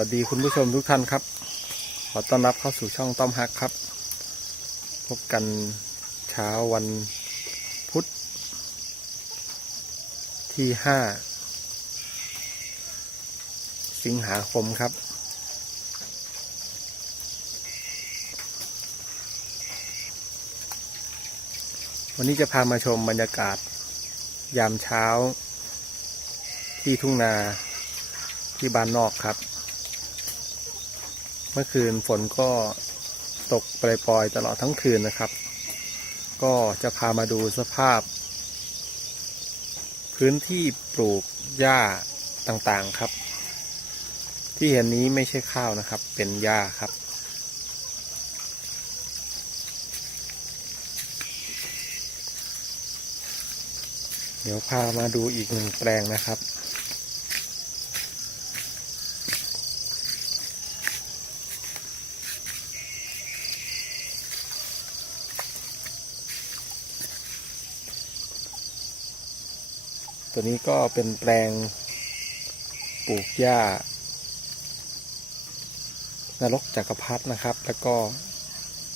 วัสดีคุณผู้ชมทุกท่านครับ ขอต้อนรับเข้าสู่ช่องต้อมฮักครับ พบกันเช้าวันพุธที่5สิงหาคมครับ วันนี้จะพามาชมบรรยากาศ ยามเช้า ที่ทุ่งนาที่บ้านนอกครับ เมื่อคืนฝนก็ตกปล่อยๆตลอดทั้งคืนนะครับ ก็จะพามาดูสภาพ พื้นที่ปลูกหญ้าต่างๆครับ ที่เห็นนี้ไม่ใช่ข้าวนะครับ เป็นหญ้าครับเดี๋ยวพามาดูอีกหนึ่งแปลงนะครับ ตัวนี้ก็เป็นแปลงปลูกหญ้านรกจักรพรรดินะครับ แล้วก็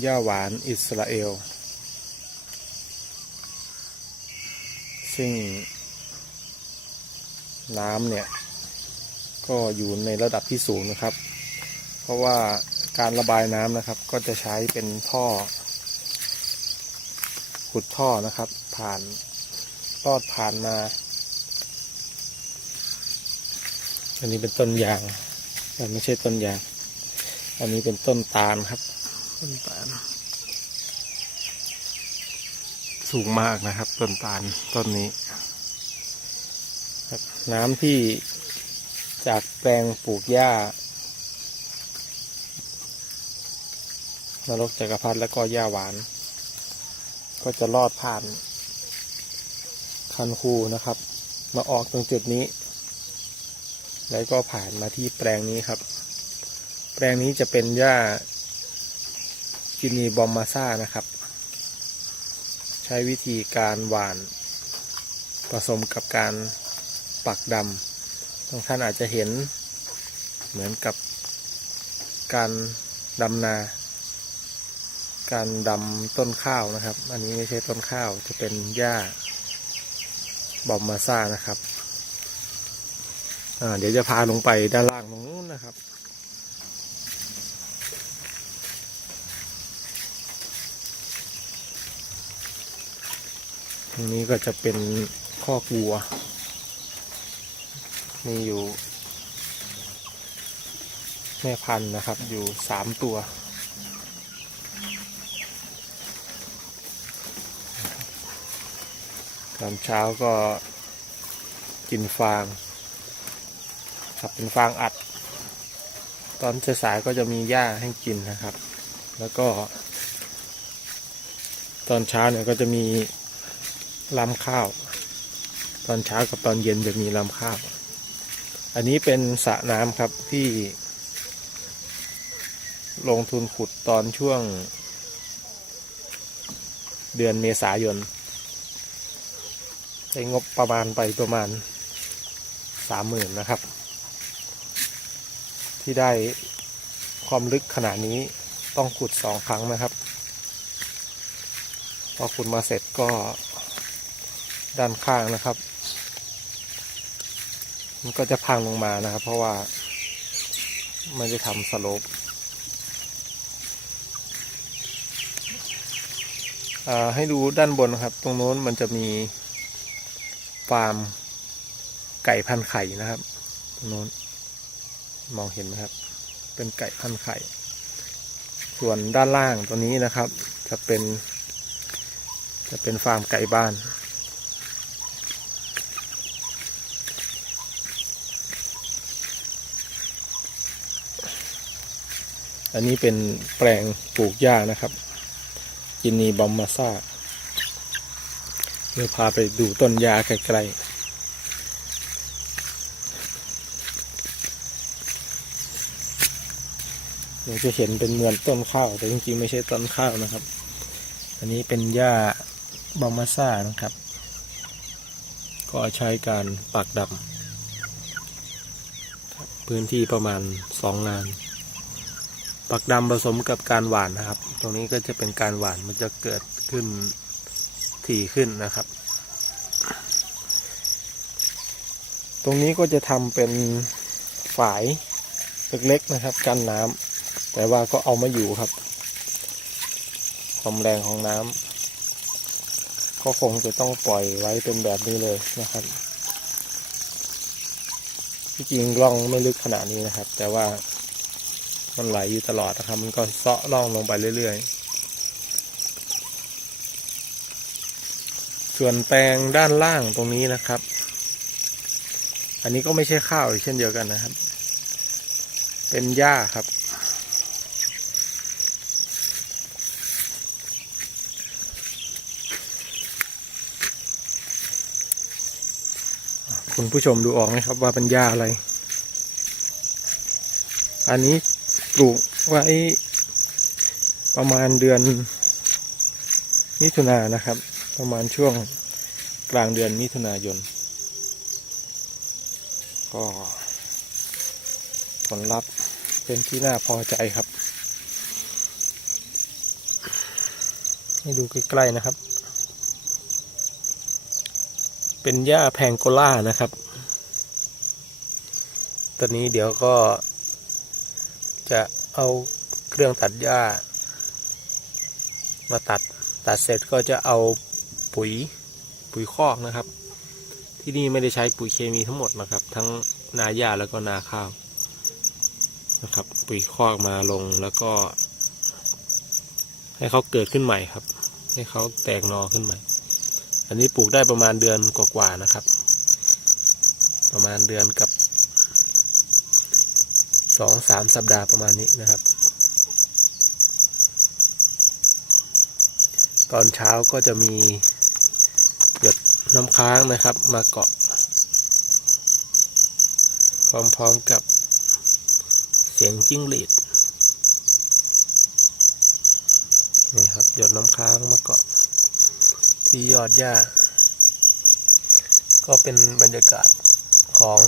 หญ้าหวานอิสราเอล ซึ่งน้ำเนี่ย ก็อยู่ในระดับที่สูงนะครับ เพราะว่าการระบายน้ำนะครับ ก็จะใช้เป็นท่อ ขุดท่อนะครับ ผ่านลอดผ่านมา อันนี้เป็นต้นยางแต่ไม่ใช่ต้นยาง อันนี้เป็นต้นตาลครับ ต้นตาล สูงมากนะครับ ต้นตาลต้นนี้ครับน้ำที่จากแปลงปลูกหญ้านรกจักรพรรดิแล้วก็หญ้าหวาน ก็จะลอดผ่านคันคูนะครับ มาออกตรงจุดนี้ แล้วก็ผ่านมาที่แปลงนี้ครับ แปลงนี้จะเป็นหญ้ากินีบอมมาซ่านะครับ ใช้วิธีการหว่าน ผสมกับการปักดำบางท่านอาจจะเห็นเหมือนกับการดำนา การดำต้นข้าวนะครับ อันนี้ไม่ใช่ต้นข้าวจะเป็นหญ้าบอมมาซ่านะครับ เดี๋ยวจะพาลงไปด้านล่างตรงนู้นนะครับ ตรงนี้ก็จะเป็นข้อกวัว มีอยู่ แม่พันธุ์นะครับอยู่สามตัวตอนเช้าก็กินฟาง ครับ เป็นฟางอัด ตอนสายๆก็จะมีหญ้าให้กินนะครับ แล้วก็ ตอนเช้าเนี่ยก็จะมีลำข้าว ตอนเช้ากับตอนเย็นจะมีลำข้าว อันนี้เป็นสระน้ำครับที่ ลงทุนขุดตอนช่วง เดือนเมษายนใช้งบประมาณไปประมาณสามหมื่นนะครับ ที่ได้ความลึกขนาดนี้ต้องขุดสองครั้งนะครับ พอขุดมาเสร็จก็ด้านข้างนะครับ มันก็จะพังลงมานะครับ เพราะว่าม่ได้ทำสโลปอ่าให้ดูด้านบนนะครับ ตรงโน้นมันจะมีฟาร์มไก่พันไข่นะครับ ตรงโน้น มองเห็นไหมครับ เป็นไก่พันไข่ ส่วนด้านล่างตัวนี้นะครับ จะเป็น จะเป็นฟาร์มไก่บ้าน อันนี้เป็นแปลงปลูกหญ้านะครับจินีบอมมาซาเดี๋ยวพาไปดูต้นหญ้าใกลๆ เดี๋ยวจะเห็นเป็นเหมือนต้นข้าวแต่จริงๆไม่ใช่ต้นข้าวนะครับ อันนี้เป็นหญ้าบอมมาซ่านะครับ ก็ใช้การปักดำพื้นที่ประมาณสองงาน ปักดำผสมกับการหวานนะครับ ตรงนี้ก็จะเป็นการหวานมันจะเกิดขึ้นถี่ขึ้นนะครับ ตรงนี้ก็จะทำเป็นฝายเล็กๆนะครับ กันน้ำ แต่ว่าก็เอามาอยู่ครับ ความแรงของน้ำก็คงจะต้องปล่อยไว้เป็นแบบนี้เลยนะครับที่จริงร่องไม่ลึกขนาดนี้นะครับ แต่ว่ามันไหลอยู่ตลอดนะครับ มันก็เซาะร่องลงไปเรื่อยๆ ส่วนแปลงด้านล่างตรงนี้นะครับ อันนี้ก็ไม่ใช่ข้าวเช่นเดียวกันนะครับ เป็นหญ้าครับ คุณผู้ชมดูออกไหมครับว่าเป็นหญ้าอะไร อันนี้ปลูกไว้ประมาณเดือนมิถุนายนนะครับ ประมาณช่วงกลางเดือนมิถุนายน ก็ผลลัพธ์เป็นที่น่าพอใจครับ ให้ดูใกล้ๆนะครับ เป็นหญ้าแพงโกล่านะครับ ตอนนี้เดี๋ยวก็ จะเอาเครื่องตัดหญ้า มาตัด ตัดเสร็จก็จะเอาปุ๋ย ปุ๋ยคอกนะครับ ที่นี่ไม่ได้ใช้ปุ๋ยเคมีทั้งหมดนะครับ ทั้งนาหญ้าแล้วก็นาข้าวนะครับ ปุ๋ยคอกมาลงแล้วก็ ให้เขาเกิดขึ้นใหม่ครับ ให้เขาแตกนอขึ้นใหม่ อันนี้ปลูกได้ประมาณเดือนกว่าๆนะครับ ประมาณเดือนกับสองสามสัปดาห์ประมาณนี้นะครับ ตอนเช้าก็จะมีหยดน้ำค้างนะครับ มาเกาะ พร้อมๆกับเสียงจิ้งหรีดนี่ครับหยดน้ำค้างมาเกาะ ที่ยอดหญ้า ก็เป็นบรรยากาศของ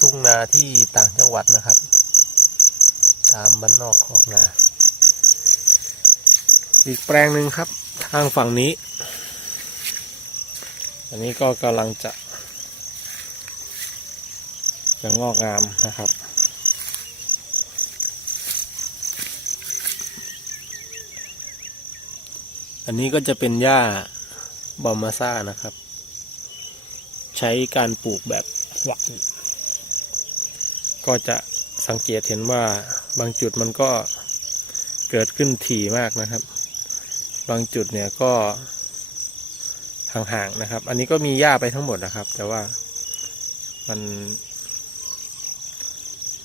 ทุ่งนาที่ต่างจังหวัดนะครับ ตามบ้านนอกคอกนา อีกแปลงหนึ่งครับ ทางฝั่งนี้ อันนี้ก็กำลังจะ จะงอกงามนะครับอันนี้ก็จะเป็นหญ้า บอมมาซ่านะครับ ใช้การปลูกแบบหวานก็จะสังเกตเห็นว่าบางจุดมันก็เกิดขึ้นถี่มากนะครับ บางจุดเนี่ยก็ห่างๆนะครับ อันนี้ก็มีหญ้าไปทั้งหมดนะครับ แต่ว่ามัน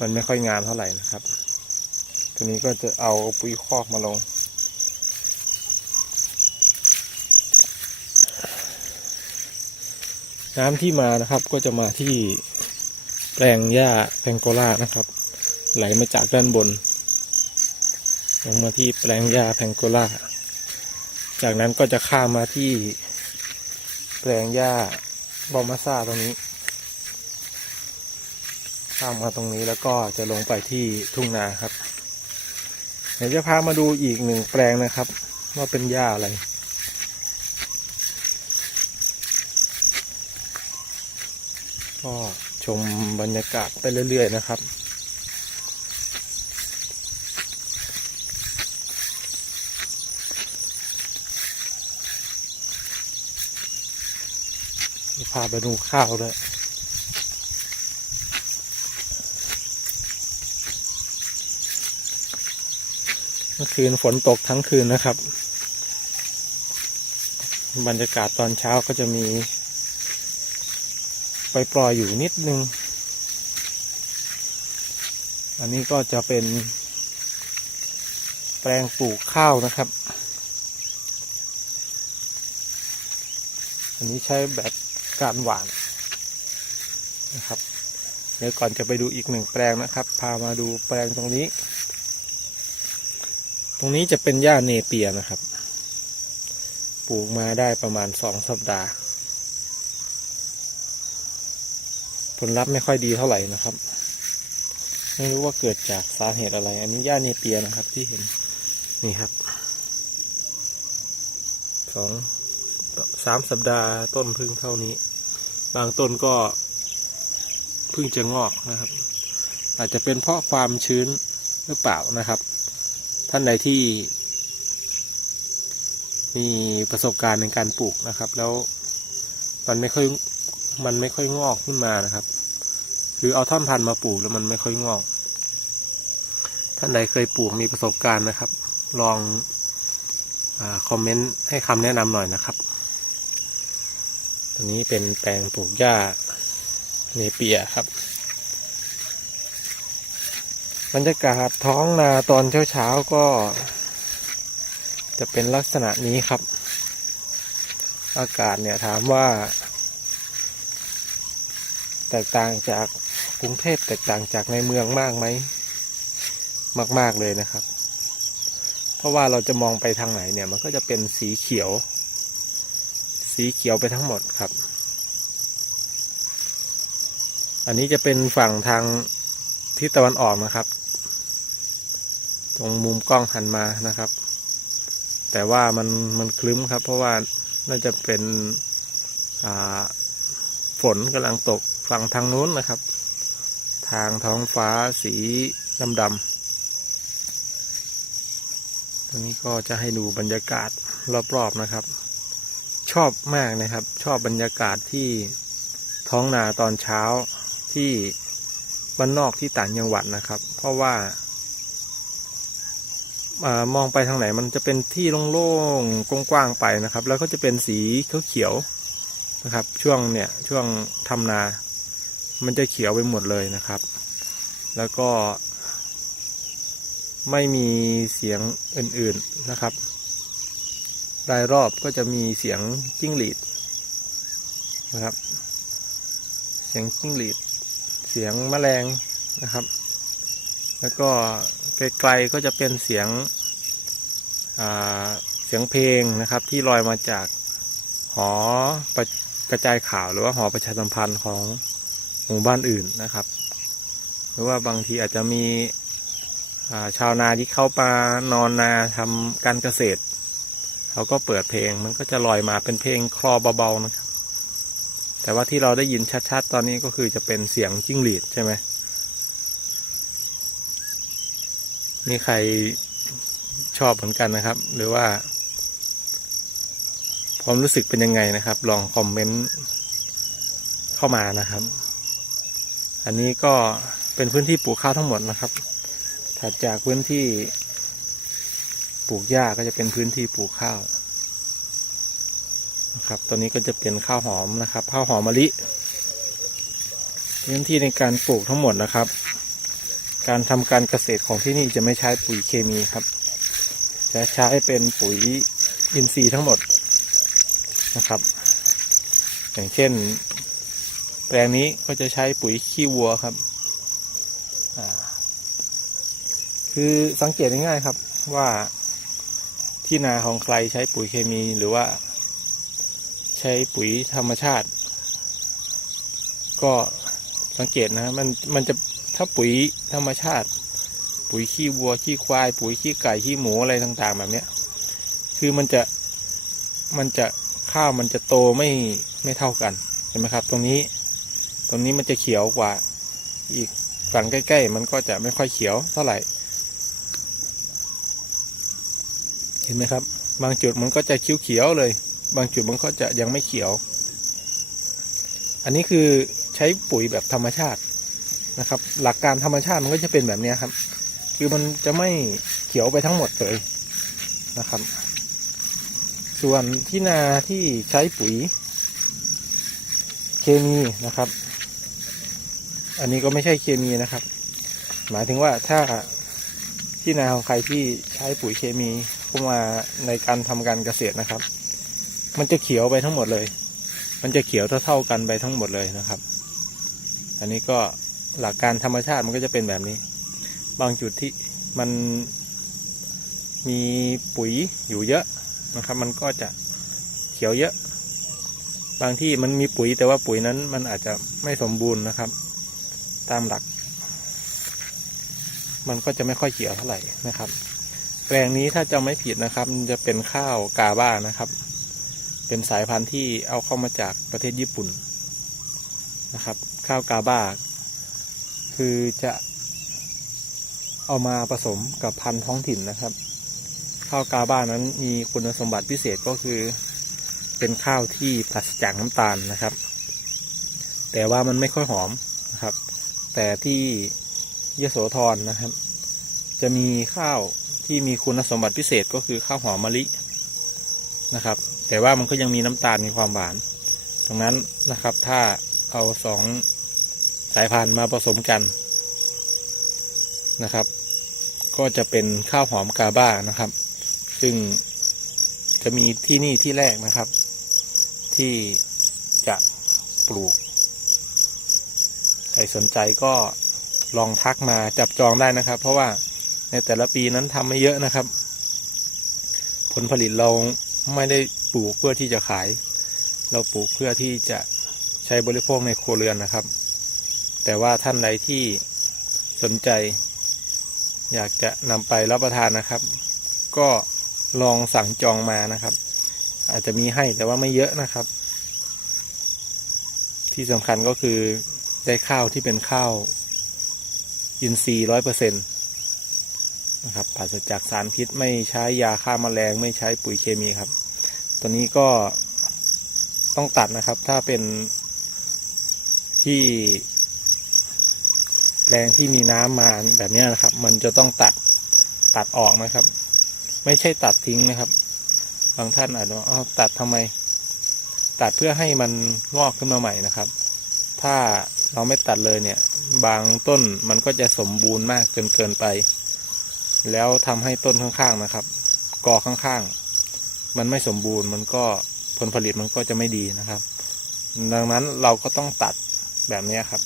มันไม่ค่อยงามเท่าไหร่นะครับ ทีนี้ก็จะเอาปุ๋ยคอกมาลง น้ำที่มานะครับ ก็จะมาที่แปลงหญ้าแพงโกล่านะครับ ไหลมาจากด้านบนลงมาที่แปลงหญ้าแพงโกล่าจากนั้นก็จะข้ามมาที่แปลงหญ้าบอมมาซาตรงนี้ข้ามมาตรงนี้แล้วก็จะลงไปที่ทุ่งนาครับเดี๋ยวจะพามาดูอีกหนึ่งแปลงนะครับ ว่าเป็นหญ้าอะไร ก็ชมบรรยากาศไปเรื่อย ๆ นะครับ พาไปดูข้าวด้วยเมื่อคืนฝนตกทั้งคืนนะครับ บรรยากาศตอนเช้าก็จะมี ปปล่อยอยู่นิดนึง อันนี้ก็จะเป็น แปลงปลูกข้าวนะครับ อันนี้ใช้แบบการหวานนะครับ เดี๋ยวก่อนจะไปดูอีกหนึ่งแปลงนะครับ พามาดูแปลงตรงนี้ ตรงนี้จะเป็นหญ้าเนเปียนะครับ ปลูกมาได้ประมาณสองสัปดาห์ ผ ลลัพธ์ไม่ค่อยดีเท่าไหร่นะครับ ไม่รู้ว่าเกิดจากสาเหตุอะไร อันนี้หญ้าเนเปียนะครับที่เห็นนี่ครับสองสามสัปดาห์ต้นพึ่งเท่านี้ บางต้นก็พิ่งจะงอกนะครับ อาจจะเป็นเพราะความชื้นหรือเปล่านะครับ ท่านใดที่ มีประสบการณ์ในการปลูกนะครับ แล้วมันไม่ค่อยมันไม่ค่อยงอกขึ้นมานะครับ คือเอาท่อนพันธุ์มาปลูกแล้วมันไม่ค่อยงอก ท่านใดเคยปลูกมีประสบการณ์นะครับ ลองอคอมเมนต์ให้คำแนะนำหน่อยนะครับตัวนี้เป็นแปลงปลูกหญ้าเนเปียครับบรรยากาศท้องนาตอนเช้าๆก็ จะเป็นลักษณะนี้ครับ อากาศเนี่ยถามว่า แตกต่างจาก กรุงเทพแตกต่างจากในเมืองมากไหม มาก ๆ เลยนะครับ เพราะว่าเราจะมองไปทางไหนเนี่ย มันก็จะเป็นสีเขียว สีเขียวไปทั้งหมดครับ อันนี้จะเป็นฝั่งทางทิศตะวันออกนะครับ ตรงมุมกล้องหันมานะครับ แต่ว่ามันมันคลึ้มครับ เพราะว่าน่าจะเป็นอ่าฝนกำลังตกฝั่งทางนู้นนะครับ ทางท้องฟ้าสีดำดำตัวนี้ก็จะให้ดูบรรยากาศรอบๆนะครับ ชอบมากนะครับ ชอบบรรยากาศที่ท้องนาตอนเช้าที่บ้านนอกที่ต่างจังหวัดนะครับ เพราะว่าอามองไปทางไหนมันจะเป็นที่โล่งๆกว้างๆไปนะครับ แล้วก็จะเป็นสีเขียวๆนะครับ ช่วงเนี่ยช่วงทำนา มันจะเขียวไปหมดเลยนะครับ แล้วก็ ไม่มีเสียงอื่นๆนะครับ รายรอบก็จะมีเสียงจิ้งหรีดนะครับ เสียงจิ้งหรีด เสียงแมลงนะครับ แล้วก็ไกลๆก็จะเป็นเสียงเสียงเพลงนะครับที่ลอยมาจากหอประกระจายข่าวหรือว่าหอประชาสัมพันธ์ของ หมู่บ้านอื่นนะครับ หรือว่าบางทีอาจจะมีาชาวนาที่เข้ามานอนนาทำการเกษตรเขาก็เปิดเพลงมันก็จะลอยมาเป็นเพลงคลอเบาๆนะครับ แต่ว่าที่เราได้ยินชัดๆ ตอนนี้ก็คือจะเป็นเสียงจิ้งหรีดใช่ไหมมีใครชอบเหมือนกันนะครับ หรือว่าความรู้สึกเป็นยังไงนะครับ ลองคอมเมนต์เข้ามานะครับ อันนี้ก็เป็นพื้นที่ปลูกข้าวทั้งหมดนะครับ ถัดจากพื้นที่ปลูกหญ้าก็จะเป็นพื้นที่ปลูกข้าวนะครับตัวนี้ก็จะเป็นข้าวหอมนะครับ ข้าวหอมมะลิ พื้นที่ในการปลูกทั้งหมดนะครับ การทำการเกษตรของที่นี่จะไม่ใช้ปุ๋ยเคมีครับ จะใช้เป็นปุ๋ยอินทรีย์ทั้งหมดนะครับ อย่างเช่น แปลงนี้ก็จะใช้ปุ๋ยขี้วัวครับ คือสังเกตง่ายๆครับว่าที่นาของใครใช้ปุ๋ยเคมีหรือว่า ใช้ปุ๋ยธรรมชาติ ก็สังเกตนะมันมันจะถ้าปุ๋ยธรรมชาติ ปุ๋ยขี้วัวขี้ควาย ปุ๋ยขี้ไก่ขี้หมูอะไรต่างๆ แบบเนี้ย คือมันจะมันจะข้าวมันจะโตไม่ไม่เท่ากันเห็นไหมครับ ตรงนี้ ตรงนี้มันจะเขียวกว่า อีกฝั่งใกล้ ๆ มันก็จะไม่ค่อยเขียวเท่าไหร่ เห็นไหมครับ บางจุดมันก็จะเขียวๆเลย บางจุดมันก็จะยังไม่เขียว อันนี้คือใช้ปุ๋ยแบบธรรมชาตินะครับ หลักการธรรมชาติมันก็จะเป็นแบบนี้ครับ คือมันจะไม่เขียวไปทั้งหมดเลยนะครับ ส่วนที่นาที่ใช้ปุ๋ยเคมีนะครับ อันนี้ก็ไม่ใช่เคมีนะครับ หมายถึงว่าถ้าที่นาของใครที่ใช้ปุ๋ยเคมีเข้ามาในการทำการเกษตรนะครับ มันจะเขียวไปทั้งหมดเลย มันจะเขียวเท่าๆกันไปทั้งหมดเลยนะครับ อันนี้ก็หลักการธรรมชาติมันก็จะเป็นแบบนี้ บางจุดที่มันมีปุ๋ยอยู่เยอะนะครับ มันก็จะเขียวเยอะ บางที่มันมีปุ๋ยแต่ว่าปุ๋ยนั้นมันอาจจะไม่สมบูรณ์นะครับ ตามหลัก มันก็จะไม่ค่อยเขียวเท่าไหร่นะครับ แปลงนี้ถ้าจะไม่ผิดนะครับ มันจะเป็นข้าวกาบ้านะครับ เป็นสายพันธุ์ที่เอาเข้ามาจากประเทศญี่ปุ่นนะครับ ข้าวกาบ้า คือจะเอามาผสมกับพันธุ์ท้องถิ่นนะครับ ข้าวกาบ้านั้นมีคุณสมบัติพิเศษก็คือ เป็นข้าวที่ปราศจากน้ำตาลนะครับ แต่ว่ามันไม่ค่อยหอมนะครับ แต่ที่ยโสธรนะครับ จะมีข้าวที่มีคุณสมบัติพิเศษก็คือข้าวหอมมะลินะครับ แต่ว่ามันก็ยังมีน้ำตาลมีความหวาน ตรงนั้นนะครับถ้าเอาสองสายพันธุ์มาผสมกันนะครับ ก็จะเป็นข้าวหอมกาบ้านะครับ ซึ่งจะมีที่นี่ที่แรกนะครับ ที่จะปลูก ใครสนใจก็ลองทักมาจับจองได้นะครับ เพราะว่าในแต่ละปีนั้นทำไม่เยอะนะครับ ผลผลิตเราไม่ได้ปลูกเพื่อที่จะขาย เราปลูกเพื่อที่จะใช้บริโภคในครัวเรือนนะครับ แต่ว่าท่านใดที่สนใจ อยากจะนำไปรับประทานนะครับ ก็ลองสั่งจองมานะครับ อาจจะมีให้แต่ว่าไม่เยอะนะครับ ที่สำคัญก็คือ ได้ข้าวที่เป็นข้าวอินทรีย์ร้อยเปอร์เซ็นต์นะครับปราศจากสารพิษไม่ใช้ยาฆ่าแมลงไม่ใช้ปุ๋ยเคมีครับ ตัวนี้ก็ต้องตัดนะครับ ถ้าเป็นที่แรงที่มีน้ำมาแบบนี้นะครับ มันจะต้องตัดตัดออกนะครับ ไม่ใช่ตัดทิ้งนะครับ บางท่านอาจจะว่าตัดทำไม ตัดเพื่อให้มันงอกขึ้นมาใหม่นะครับ ถ้า เราไม่ตัดเลยเนี่ย บางต้นมันก็จะสมบูรณ์มากจนเกินไป แล้วทำให้ต้นข้างๆนะครับ กอข้างๆ มันไม่สมบูรณ์มันก็ผลผลิตมันก็จะไม่ดีนะครับ ดังนั้นเราก็ต้องตัดแบบนี้ครับ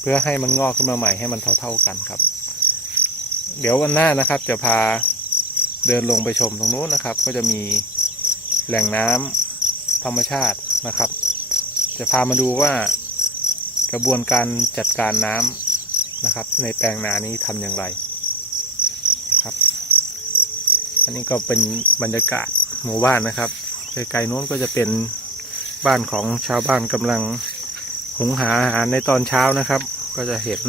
เพื่อให้มันงอกขึ้นมาใหม่ให้มันเท่า ๆกันครับ เดี๋ยววันหน้านะครับ จะพาเดินลงไปชมตรงนู้นนะครับ ก็จะมีแหล่งน้ำธรรมชาตินะครับ จะพามาดูว่า กระบวนการจัดการน้ำนะครับ ในแปลงนานี้ทำอย่างไรนะครับ อันนี้ก็เป็นบรรยากาศหมู่บ้านนะครับไกลๆโน้นก็จะเป็นบ้านของชาวบ้านกำลังหุงหาอาหารในตอนเช้านะครับ ก็จะเห็น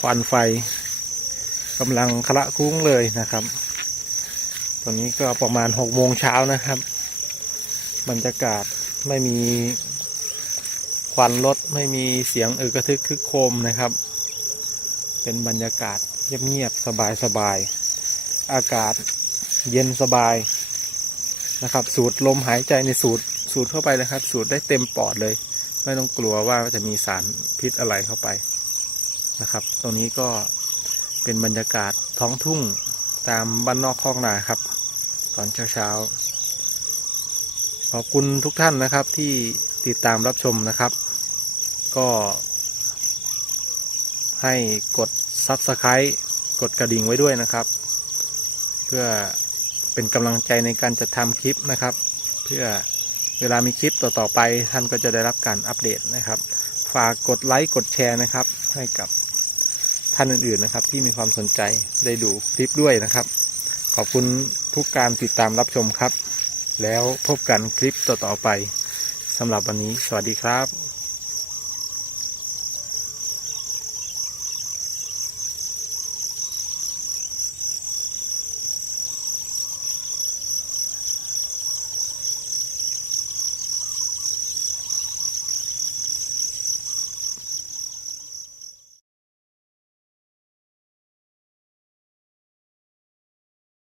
ควันไฟกำลังคละคุ้งเลยนะครับ ตอนนี้ก็ประมาณหกโมงเช้านะครับ บรรยากาศไม่มี ควันรถไม่มีเสียงอึกระทึกคึกโครมนะครับ เป็นบรรยากาศเงียบๆสบายๆอากาศเย็นสบายนะครับ สูดลมหายใจในสูดสูดเข้าไปนะครับ สูดได้เต็มปอดเลย ไม่ต้องกลัวว่าจะมีสารพิษอะไรเข้าไปนะครับ ตรงนี้ก็เป็นบรรยากาศท้องทุ่งตามบ้านนอกคลอกนาครับ ตอนเช้าๆขอบคุณทุกท่านนะครับที่ติดตามรับชมนะครับ ก็ ให้กด Subscribe กดกระดิ่งไว้ด้วยนะครับ เพื่อเป็นกำลังใจในการจัดทำคลิปนะครับ เพื่อเวลามีคลิปต่อๆไปท่านก็จะได้รับการอัปเดตนะครับ ฝากกดไลค์กดแชร์นะครับ ให้กับท่านอื่นๆนะครับ ที่มีความสนใจได้ดูคลิปด้วยนะครับ ขอบคุณทุกการติดตามรับชมครับ แล้วพบกันคลิปต่อๆไปสำหรับวันนี้ สวัสดีครับ